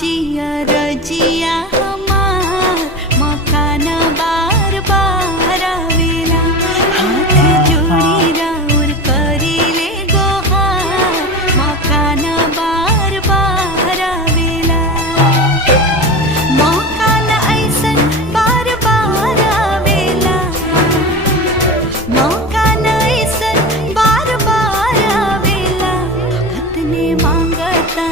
जिया रजिया हमार मकान बार बार आवेला हाथ जोड़ी राउर करीले गोहार मकान बार बार आवेला मकान ऐसन बार बार आवेला मकान ऐसन बार बार आवेला खतने मांगता